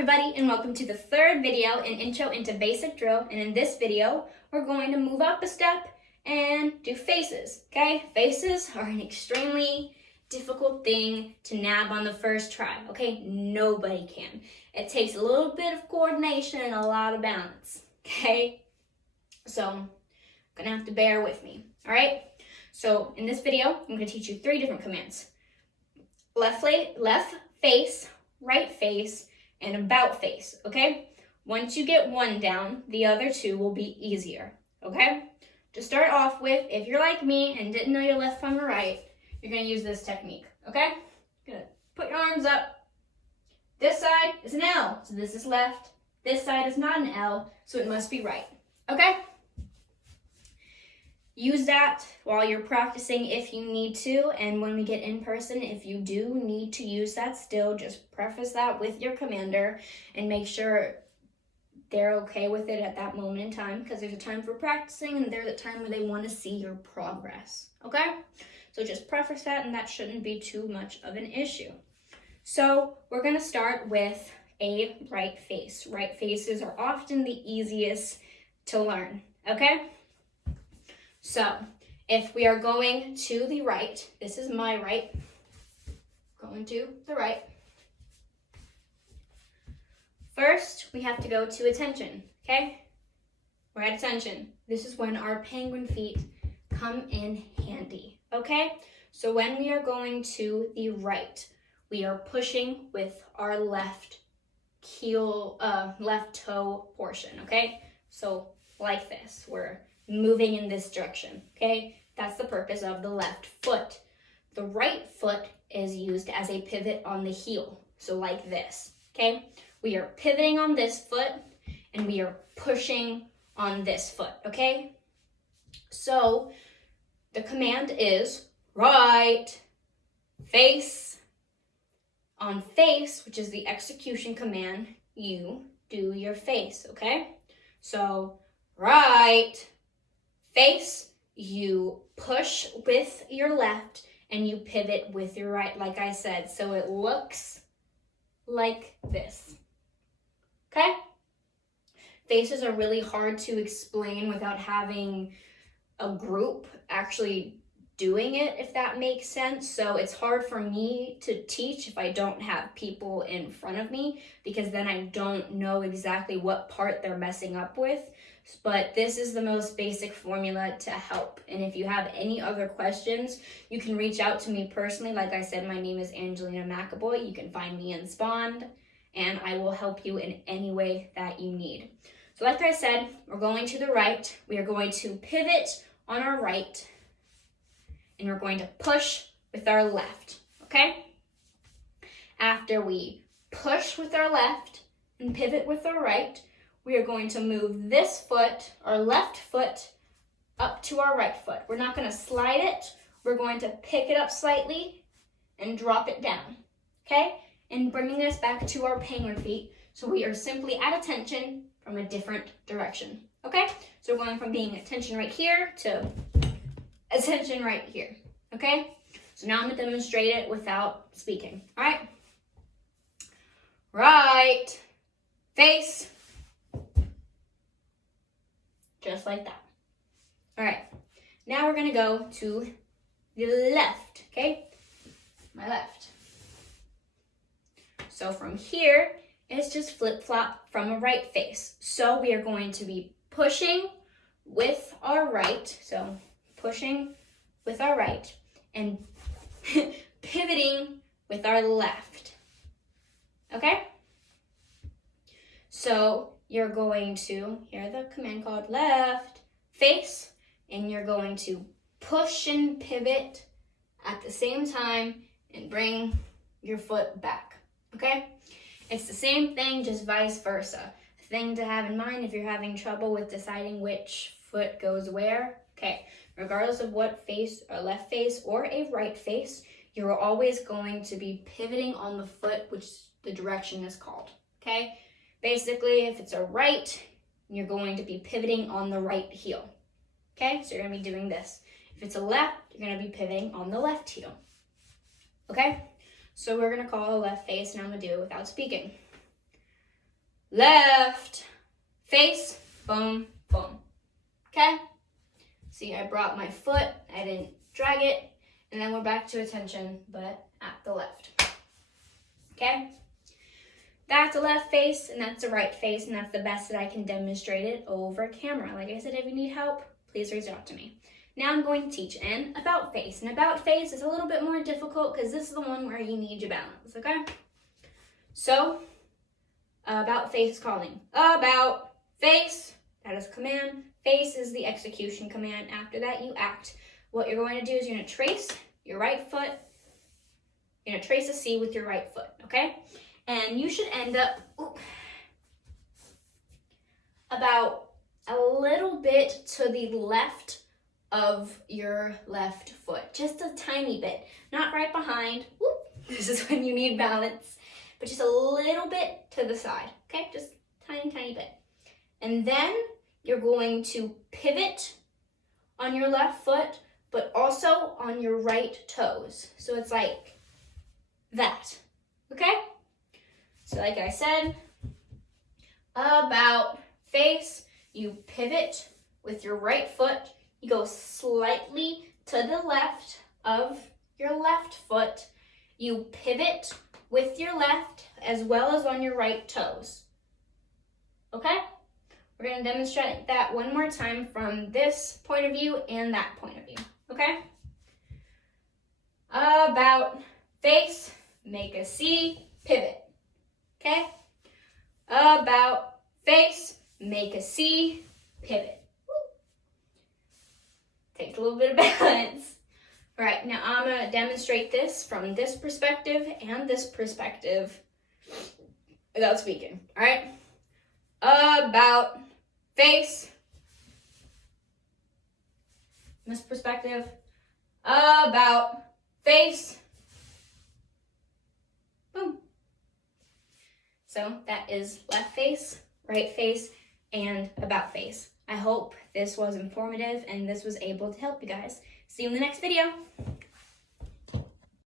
everybody, and welcome to the third video in Intro into Basic Drill. And in this video, we're going to move up a step and do faces, okay? Faces are an extremely difficult thing to nab on the first try, okay? Nobody can. It takes a little bit of coordination and a lot of balance, okay? So, I'm gonna have to bear with me, all right? So, in this video, I'm gonna teach you 3 different commands. Left face, right face, and about face, okay? Once you get one down, the other 2 will be easier, okay? To start off with, if you're like me and didn't know your left from the right, you're gonna use this technique, okay? You're gonna put your arms up. This side is an L, so this is left. This side is not an L, so it must be right, okay? Use that while you're practicing if you need to, and when we get in person, if you do need to use that still, just preface that with your commander and make sure they're okay with it at that moment in time, because there's a time for practicing and there's a time where they want to see your progress, okay? So just preface that, and that shouldn't be too much of an issue. So we're going to start with a right face. Right faces are often the easiest to learn, okay? So, if we are going to the right, this is my right, going to the right. First, we have to go to attention, okay? We're at attention. This is when our penguin feet come in handy, okay? So when we are going to the right, we are pushing with our left left toe portion, okay? So like this, we're moving in this direction, okay? That's the purpose of the left foot. The right foot is used as a pivot on the heel, so like this, okay? We are pivoting on this foot, and we are pushing on this foot, okay? So, the command is right, face. On face, which is the execution command, you do your face, okay? So, right, face, you push with your left and you pivot with your right, like I said. So it looks like this, okay? Faces are really hard to explain without having a group actually doing it, if that makes sense. So it's hard for me to teach if I don't have people in front of me, because then I don't know exactly what part they're messing up with. But this is the most basic formula to help. And if you have any other questions, you can reach out to me personally. Like I said, my name is Angelina McAvoy. You can find me in Spawn, and I will help you in any way that you need. So like I said, we're going to the right. We are going to pivot on our right, and we're going to push with our left, okay? After we push with our left and pivot with our right, we are going to move this foot, our left foot, up to our right foot. We're not going to slide it. We're going to pick it up slightly and drop it down, okay? And bringing us back to our penguin feet, so we are simply at attention from a different direction, okay? So we're going from being attention right here to attention right here, okay? So now I'm going to demonstrate it without speaking, all right? Right, face, just like that. All right, now we're going to go to the left, okay? My left. So from here, it's just flip-flop from a right face. So we are going to be pushing with our right, so pushing with our right, and pivoting with our left, okay? So you're going to hear the command called left, face, and you're going to push and pivot at the same time and bring your foot back, okay? It's the same thing, just vice versa. Thing to have in mind if you're having trouble with deciding which foot goes where, okay? Regardless of what face, a left face or a right face, you're always going to be pivoting on the foot, which the direction is called, okay? Basically, if it's a right, you're going to be pivoting on the right heel, okay? So you're going to be doing this. If it's a left, you're going to be pivoting on the left heel, okay? So we're going to call a left face, and I'm going to do it without speaking. left face, boom, boom. Okay? See, I brought my foot, I didn't drag it, and then we're back to attention, but at the left. Okay? That's a left face, and that's a right face, and that's the best that I can demonstrate it over camera. Like I said, if you need help, please reach out to me. Now I'm going to teach an about face. And about face is a little bit more difficult because this is the one where you need your balance, okay? So, about face calling. About face, that is command. Face is the execution command. After that, you act. What you're going to do is you're going to trace your right foot. You're going to trace a C with your right foot, okay? And you should end up about a little bit to the left of your left foot. Just a tiny bit. Not right behind. This is when you need balance. But just a little bit to the side. Okay? Just tiny, tiny bit. And then you're going to pivot on your left foot, but also on your right toes. So it's like that. Okay? So like I said, about face, you pivot with your right foot. You go slightly to the left of your left foot. You pivot with your left as well as on your right toes. Okay? We're going to demonstrate that one more time from this point of view and that point of view. Okay? About face, make a C, pivot. Okay? About face, make a C, pivot. Takes a little bit of balance. All right, now I'm going to demonstrate this from this perspective and this perspective without speaking. All right? About face. This perspective. About face. Boom. So that is left face, right face, and about face. I hope this was informative and this was able to help you guys. See you in the next video.